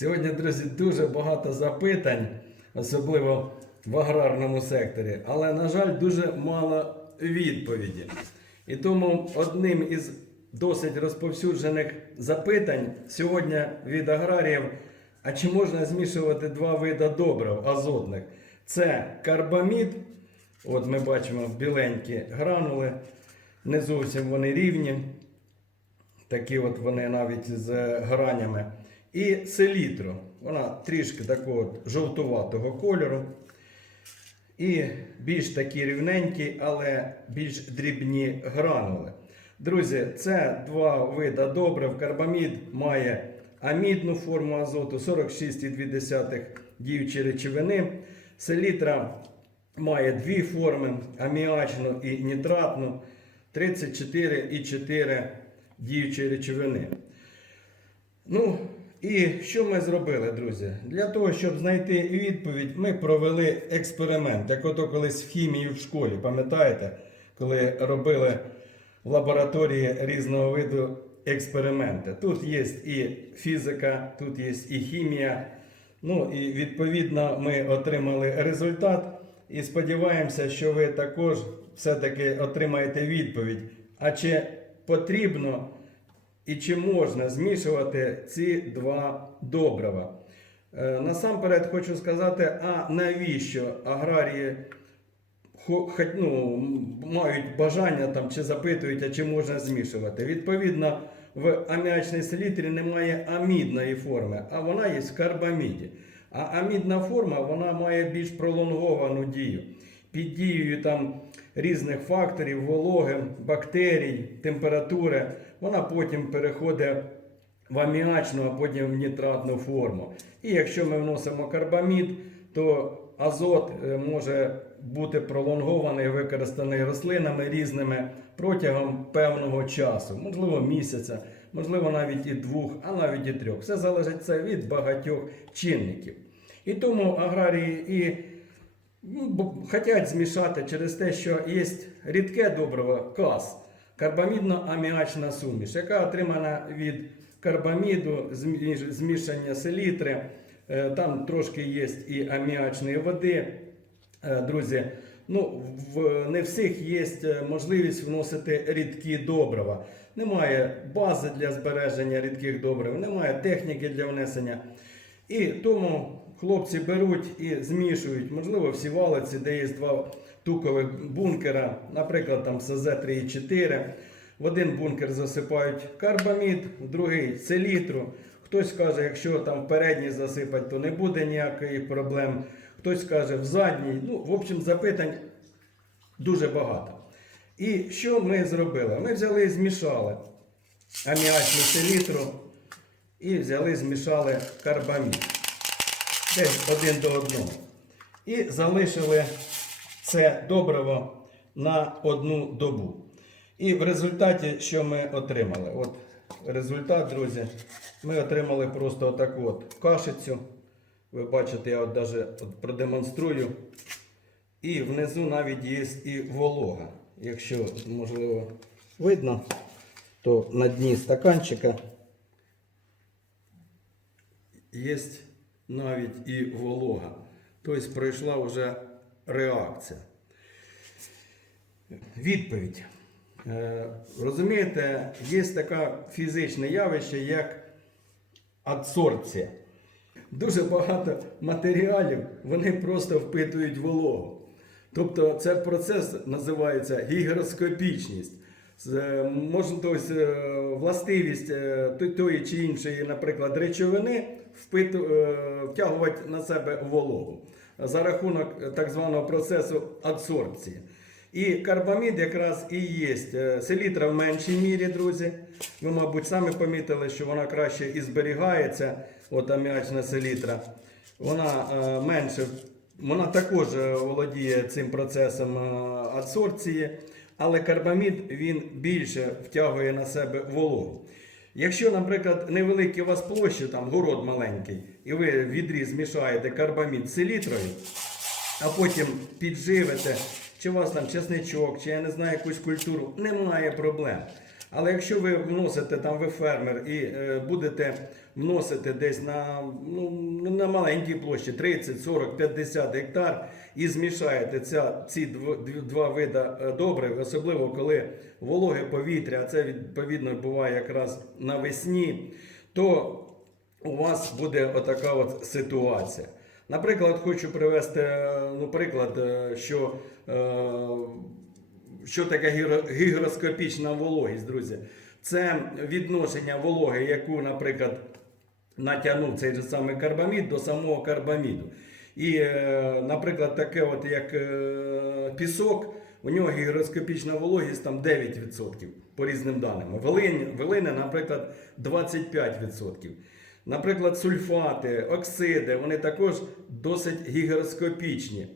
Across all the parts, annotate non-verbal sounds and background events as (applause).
Сьогодні, друзі, дуже багато запитань, особливо в аграрному секторі, але, на жаль, дуже мало відповіді. І тому одним із досить розповсюджених запитань сьогодні від аграріїв, а чи можна змішувати два види добрив азотних? Це карбамід, от ми бачимо біленькі гранули, не зовсім вони рівні. Такі от вони навіть з гранями. І селітру. Вона трішки такого жовтуватого кольору. І більш такі рівненькі, але більш дрібні гранули. Друзі, це два види добрив. Карбамід має амідну форму азоту 46,2 діючі речовини. Селітра має дві форми аміачну і нітратну 34,4 діючі речовини. Ну, і що ми зробили, друзі? Для того, щоб знайти відповідь, ми провели експеримент. Як ото колись в хімії в школі, пам'ятаєте, коли робили в лабораторії різного виду експерименти. Тут є і фізика, тут є і хімія. Ну і відповідно ми отримали результат. І сподіваємося, що ви також все-таки отримаєте відповідь. А чи потрібно і чи можна змішувати ці два добрива? Е, Насамперед хочу сказати, а навіщо аграрії ну, мають бажання там, чи запитують, а чи можна змішувати? Відповідно, в аміачній селітрі немає амідної форми, а вона є в карбаміді. А амідна форма вона має більш пролонговану дію. Під дією там різних факторів, вологи, бактерій, температури, вона потім переходить в аміачну, а потім в нітратну форму. І якщо ми вносимо карбамід, то азот е, може бути пролонгований, використаний рослинами різними протягом певного часу, можливо, місяця, можливо, навіть і двох, а навіть і трьох. Все залежить це від багатьох чинників. І тому аграрії і ну, хотять змішати через те, що є рідке добриво кас, карбамідно-аміачна суміш, яка отримана від карбаміду, змішання селітри. Е, Там трошки є і аміачної води. Е, Друзі, ну, в, не всіх є е, можливість вносити рідкі добрива. Немає бази для збереження рідких добрив, немає техніки для внесення. І тому хлопці беруть і змішують, можливо, в сівалиці, де є два тукових бункера, наприклад, там СЗ-3 і 4. В один бункер засипають карбамід, в другий селітру. Хтось каже, якщо там в передній засипать, то не буде ніяких проблем. Хтось каже в задній. Ну, в общем, запитань дуже багато. І що ми зробили? Ми взяли і змішали аміачну селітру і взяли, змішали карбамід. Десь один до одного. І залишили це добриво на одну добу. І в результаті, що ми отримали? От результат, друзі, ми отримали просто отаку от кашицю. Ви бачите, я от даже от продемонструю. І внизу навіть є і волога. Якщо, можливо, видно, то на дні стаканчика є навіть і волога. Тобто пройшла вже реакція. Відповідь. Е, Розумієте, є таке фізичне явище, як адсорбція. Дуже багато матеріалів вони просто впитують вологу. Тобто це процес називається гігроскопічність. Це, Можна тобто, е, властивість е, тої чи іншої, наприклад, речовини е, втягувати на себе вологу за рахунок е, так званого процесу адсорбції. І карбамід якраз і є е, селітра в меншій мірі, друзі. Ви, мабуть, самі помітили, що вона краще і зберігається, от аміачна селітра. Вона е, менше, вона також е, володіє цим процесом е, адсорбції, але карбамід він більше втягує на себе вологу. Якщо, наприклад, невеликі у вас площі, там город маленький, і ви в відрі змішаєте карбамід з селітрою, а потім підживите, чи у вас там чесничок, чи я не знаю якусь культуру, немає проблем. Але якщо ви вносите там ви фермер і е, будете вносити десь на, ну, на маленькій площі 30, 40, 50 гектар і змішаєте ця, ці два види е, добрив, особливо коли вологе повітря, а це відповідно буває якраз навесні, то у вас буде отака от ситуація. Наприклад, хочу привести е, ну, приклад, е, що, що таке гігроскопічна вологість, друзі. Це відношення вологи, яку, наприклад, натягнув цей же самий карбамід до самого карбаміду. І, е, наприклад, таке, от як е, пісок, у нього гігроскопічна вологість там 9% по різним даним. Волине, наприклад, 25%. Наприклад, сульфати, оксиди, вони також досить гігроскопічні.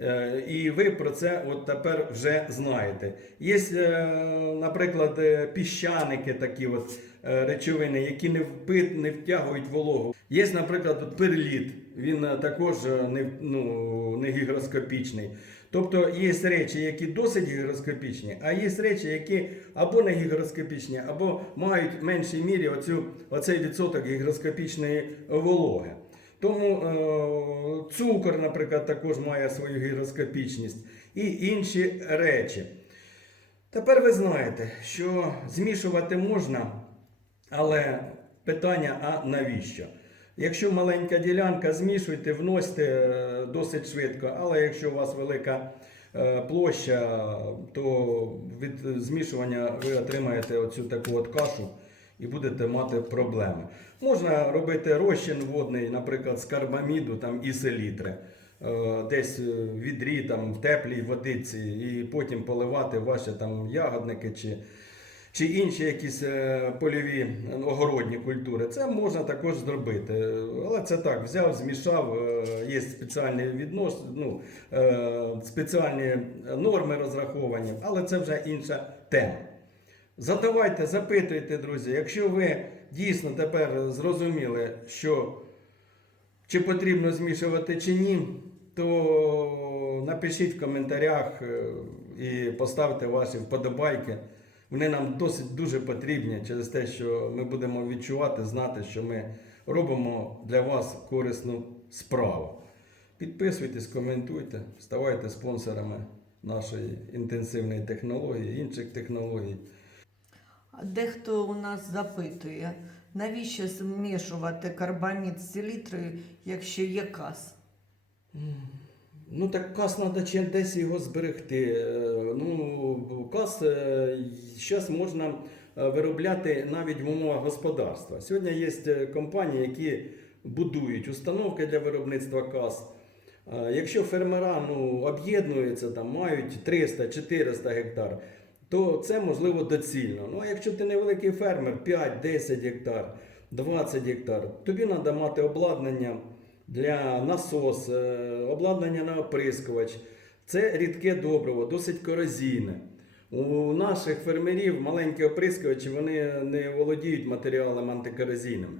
Е, І ви про це от тепер вже знаєте. Є, е, наприклад, е, піщаники, такі от речовини, які не впит, не втягують вологу. Є, наприклад, перліт, він також не, ну, не гігроскопічний. Тобто є речі, які досить гігроскопічні, а є речі, які або не гігроскопічні, або мають в меншій мірі оцю, оцей відсоток гігроскопічної вологи. Тому е, цукор, наприклад, також має свою гігроскопічність і інші речі. Тепер ви знаєте, що змішувати можна, але питання, а навіщо? Якщо маленька ділянка, змішуйте, вносьте е, досить швидко, але якщо у вас велика е, площа, то від змішування ви отримаєте оцю таку от кашу і будете мати проблеми. Можна робити розчин водний, наприклад, з карбаміду там, і селітри. Е, Десь в відрі, там, в теплій водиці, і потім поливати ваші там ягодники чи, чи інші якісь е, польові е, огородні культури. Це можна також зробити. Але це так, взяв, змішав, є спеціальні віднос, ну, спеціальні норми розраховані, але це вже інша тема. Задавайте, запитуйте, друзі. Якщо ви дійсно тепер зрозуміли, що чи потрібно змішувати чи ні, то напишіть в коментарях е, і поставте ваші вподобайки. Вони нам досить дуже потрібні через те, що ми будемо відчувати, знати, що ми робимо для вас корисну справу. Підписуйтесь, коментуйте, ставайте спонсорами нашої інтенсивної технології, інших технологій. Дехто у нас запитує, навіщо змішувати карбамід з селітрою, якщо є каз? Ну так каз треба чи десь його зберегти. Е, Ну, каз зараз можна е, виробляти навіть в умовах господарства. Сьогодні є е, компанії, які будують установки для виробництва каз. Е, Якщо фермера ну, об'єднуються, там, мають 300-400 гектар, то це можливо доцільно. Ну а якщо ти невеликий фермер, 5-10 гектар, 20 гектар, тобі треба мати обладнання для насос, е, обладнання на оприскувач. Це рідке добриво, досить корозійне. У наших фермерів маленькі оприскувачі вони не володіють матеріалами антикорозійними.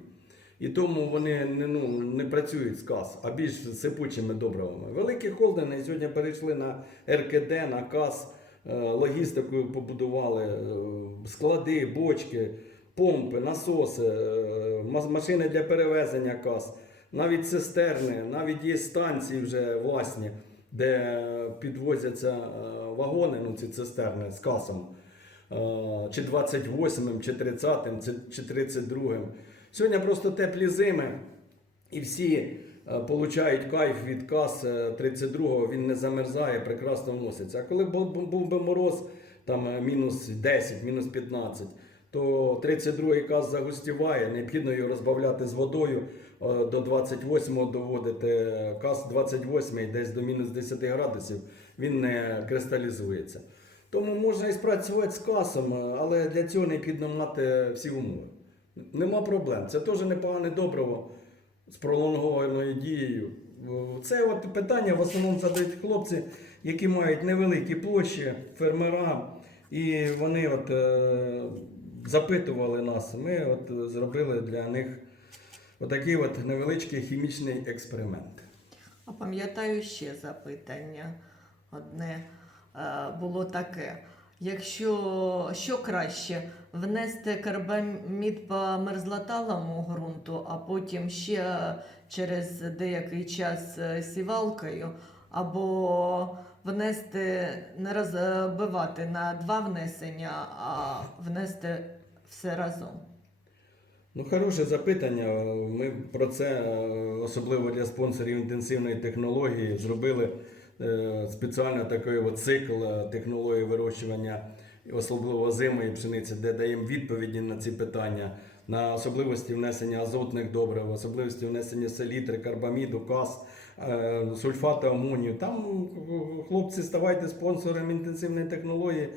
І тому вони не, ну, не працюють з КАС, а більш сипучими добривами. Великі холдинги сьогодні перейшли на РКД, на КАС, е, логістику побудували, е, склади, бочки, помпи, насоси, е, машини для перевезення КАС, навіть цистерни, навіть є станції вже власні, де підвозяться вагони, ну ці цистерни з касом. Чи 28-м, чи 30-м, чи- чи 32-м. Сьогодні просто теплі зими, і всі получають кайф від кас е, 32-го, він не замерзає, прекрасно вноситься. А коли бу- бу- був би мороз, там е, мінус 10, мінус 15, то 32-й кас загустіває, необхідно його розбавляти з водою е, до 28-го доводити. Кас 28-й десь до мінус 10 градусів, він не кристалізується. Тому можна і спрацювати з касом, е, але для цього необхідно мати всі умови. Нема проблем. Це теж непогане добриво з пролонгованою дією. Це от питання в основному задають хлопці, які мають невеликі площі, фермера, і вони от, е, запитували нас. Ми от зробили для них отакий от невеличкий хімічний експеримент. А пам'ятаю ще запитання. Одне е, було таке. Якщо що краще, внести карбамід по мерзлоталому ґрунту, а потім ще через деякий час е, сівалкою, або внести, не розбивати на два внесення, а внести все разом. Ну, хороше запитання. Ми про це, е, особливо для спонсорів інтенсивної технології, зробили спеціально такий от цикл е, технології вирощування, особливо озимої пшениці, де даємо відповіді на ці питання, на особливості внесення азотних добрив, особливості внесення селітри, карбаміду, каз, е, сульфату амонію. Там е, хлопці, ставайте спонсором інтенсивної технології.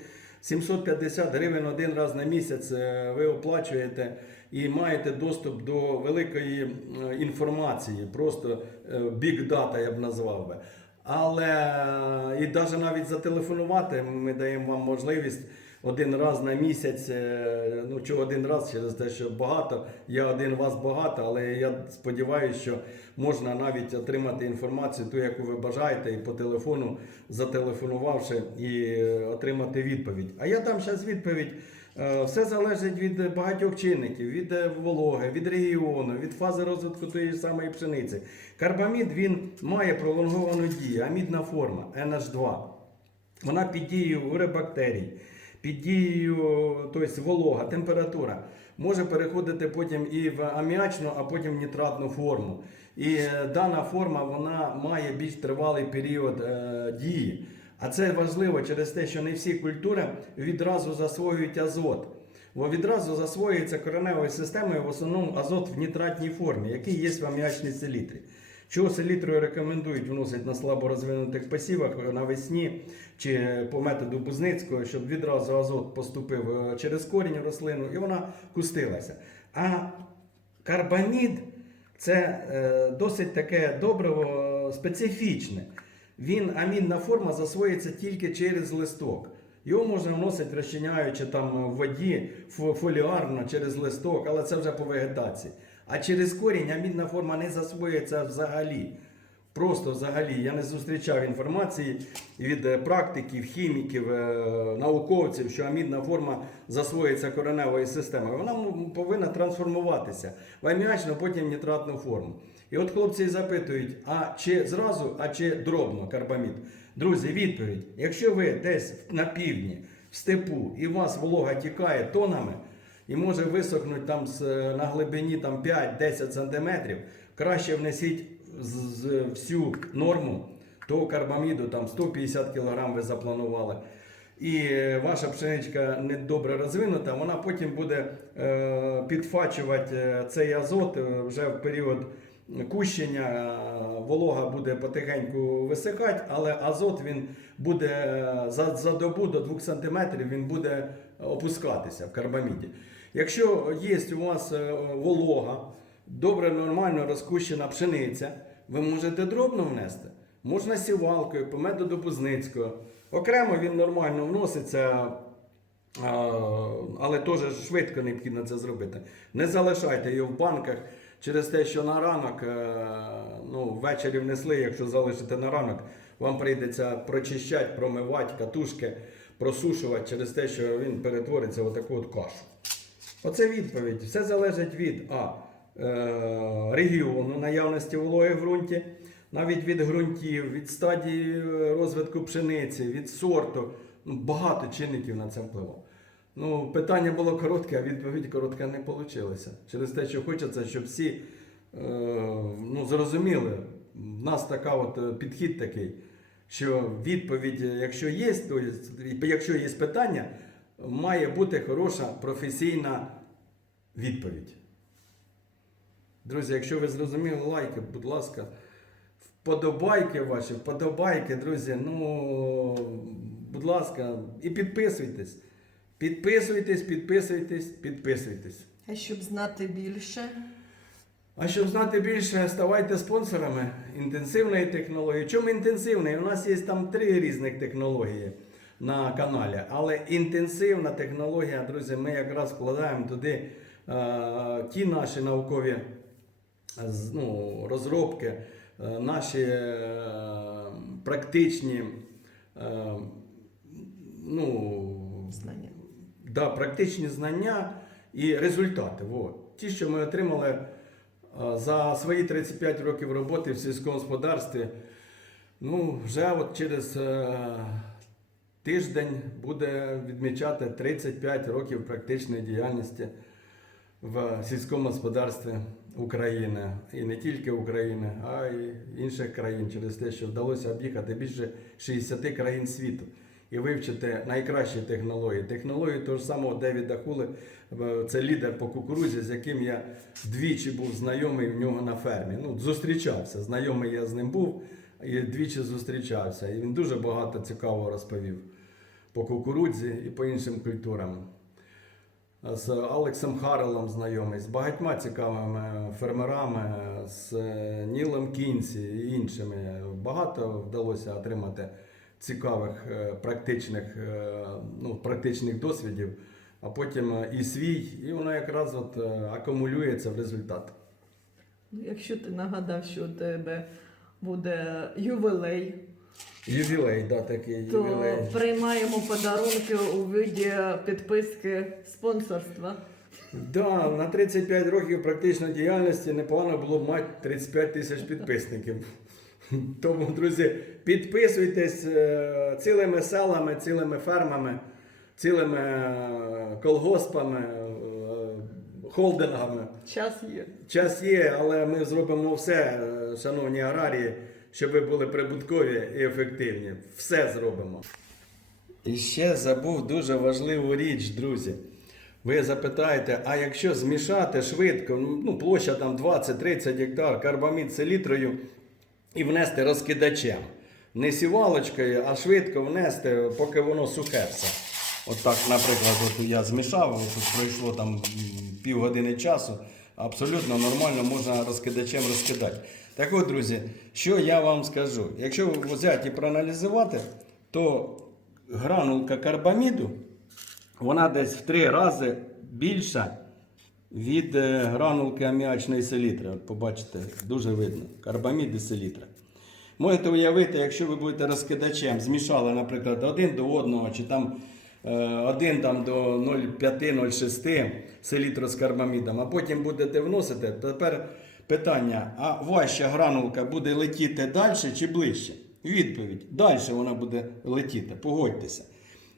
750 гривень один раз на місяць е, ви оплачуєте і маєте доступ до великої е, інформації, просто бік дата, я б назвав би. Але е, і навіть навіть зателефонувати ми даємо вам можливість один раз на місяць. е, Ну чого один раз через те, що багато. Я один вас багато, але я сподіваюся, що можна навіть отримати інформацію, ту, яку ви бажаєте, і по телефону зателефонувавши і е, отримати відповідь. А я дам зараз відповідь. Е, Все залежить від багатьох чинників, від е, вологи, від регіону, від фази розвитку тієї самої пшениці. Карбамід він має пролонговану дію, амідна форма NH2. Вона під дією уребактерій, під дією тобто волога, температура може переходити потім і в аміачну, а потім в нітратну форму. І е, дана форма вона має більш тривалий період дії. А це важливо через те, що не всі культури відразу засвоюють азот. Бо відразу засвоюється кореневою системою в основному азот в нітратній формі, який є в аміачній селітрі. Чого селітрою рекомендують вносити на слабо розвинутих посівах навесні чи по методу Бузницького, щоб відразу азот поступив е, через корінь рослину і вона кустилася. А карбамід це е, досить таке добриво специфічне. Він амінна форма засвоюється тільки через листок. Його можна вносити, розчиняючи там в воді фо- фоліарно через листок, але це вже по вегетації. А через корінь амінна форма не засвоюється взагалі. Просто взагалі я не зустрічав інформації від е, практиків, хіміків, е, науковців, що амідна форма засвоюється кореневою системою. Вона повинна трансформуватися в аміачну, потім нітратну форму. І от хлопці запитують, а чи зразу, а чи дробно карбамід? Друзі, відповідь: якщо ви десь на півдні, в степу, і у вас волога тікає тонами, і може висохнути там на глибині там, 5-10 см, краще внесіть всю норму того карбаміду, там 150 кг ви запланували. І е, ваша пшеничка не добре розвинута, вона потім буде е, підфачувати е, цей азот вже в період кущення, е, волога буде потихеньку висихати, але азот він буде е, за, за добу до 2 см він буде опускатися в карбаміді. Якщо є у вас е, волога, добре, нормально розкущена пшениця, ви можете дробно внести. Можна сівалкою по методу Бузницького. Окремо він нормально вноситься, але теж швидко необхідно це зробити. Не залишайте його в банках через те, що на ранок, е, ну, ввечері внесли, якщо залишите на ранок, вам прийдеться прочищати, промивати катушки, просушувати через те, що він перетвориться в таку от кашу. Оце відповідь. Все залежить від а, е, регіону, наявності вологи в ґрунті, навіть від ґрунтів, від стадії е, розвитку пшениці, від сорту. Ну, багато чинників на це впливало. Ну, питання було коротке, а відповідь коротка не вийшла. Через те, що хочеться, щоб всі е, ну, зрозуміли, в нас така от е, підхід такий, що відповідь, якщо є, то якщо є питання, має бути хороша професійна відповідь. Друзі, якщо ви зрозуміли лайки, будь ласка, вподобайки ваші, вподобайки, друзі. Ну, будь ласка, і підписуйтесь. Підписуйтесь, підписуйтесь, підписуйтесь. А щоб знати більше, А щоб знати більше, ставайте спонсорами інтенсивної технології. Чому інтенсивної? У нас є там три різних технології на каналі. Але інтенсивна технологія, друзі, ми якраз вкладаємо туди е, ті наші наукові е, ну, розробки, е, наші е, практичні е, ну, знання. Да, практичні знання і результати. Во. Ті, що ми отримали е, за свої 35 років роботи в сільському господарстві, ну, вже от через е, тиждень буде відмічати 35 років практичної діяльності в сільському господарстві України. І не тільки України, а й інших країн через те, що вдалося об'їхати більше 60 країн світу і вивчити найкращі технології. Технології того ж самого Девіда Хули, е, це лідер по кукурузі, з яким я двічі був знайомий в нього на фермі. Ну, зустрічався. Знайомий я з ним був і двічі зустрічався. І він дуже багато цікавого розповів по кукурудзі і по іншим культурам. З Алексом Харелом знайомий, з багатьма цікавими фермерами, з е, Нілом Кінсі і іншими. Багато вдалося отримати цікавих е, практичних, е, ну, практичних досвідів, а потім е, і свій, і воно якраз от акумулюється в результат. Ну, Якщо ти нагадав, що у тебе буде ювілей, Ювілей, да, такий то ювілей. приймаємо подарунки у виді підписки спонсорства. Да, на 35 років практичної діяльності непогано було б мати 35 тисяч підписників. (laughs) Тому, друзі, підписуйтесь е, цілими селами, цілими фермами, цілими е, колгоспами, е, холдингами. Час є. Час є, але ми зробимо все, шановні аграрії, щоб ви були прибуткові і ефективні. Все зробимо. І ще забув дуже важливу річ, друзі. Ви запитаєте, а якщо змішати швидко, ну площа там 20-30 гектар, карбамід селітрою і внести розкидачем. Не сівалочкою, а швидко внести, поки воно сухе все. От так, наприклад, от я змішав, от пройшло там м, півгодини часу. Абсолютно нормально можна розкидачем розкидати. Так от, друзі, що я вам скажу? Якщо взяти і проаналізувати, то гранулка карбаміду вона десь в три рази більша від е, гранулки аміачної селітри. От побачите, дуже видно. Карбамід і селітра. Можете уявити, якщо ви будете розкидачем, змішали, наприклад, один до одного, чи там е, один там до 0,5-0,6 селітру з карбамідом, а потім будете вносити, тепер питання: а ваша гранулка буде летіти далі чи ближче? Відповідь: далі вона буде летіти, погодьтеся.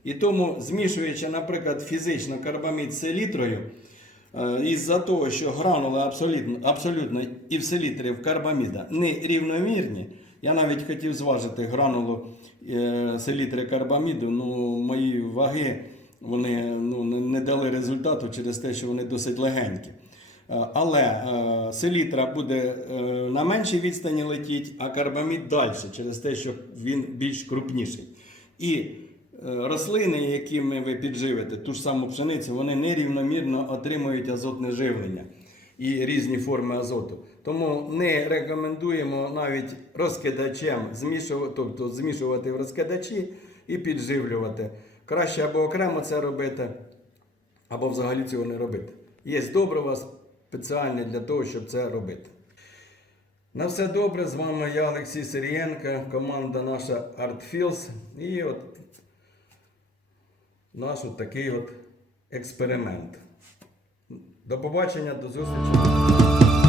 І тому, змішуючи, наприклад, фізично карбамід з селітрою, із-за того, що гранули абсолютно, абсолютно і в селітрі в карбаміда не рівномірні, я навіть хотів зважити гранулу е, селітри карбаміду, ну мої ваги вони ну, не- дали результату через те, що вони досить легенькі. Е, Але е, селітра буде е, на меншій відстані летіть, а карбамід далі, через те, що він більш крупніший. І е, рослини, якими ви підживите, ту ж саму пшеницю, вони нерівномірно отримують азотне живлення і різні форми азоту. Тому не рекомендуємо навіть розкидачем змішувати, тобто змішувати в розкидачі і підживлювати. Краще або окремо це робити, або взагалі цього не робити. Є добрива спеціальне для того, щоб це робити. На все добре, з вами я Олексій Сирієнко, команда наша ArtFields. І от наш от такий от експеримент. До побачення, до зустрічі.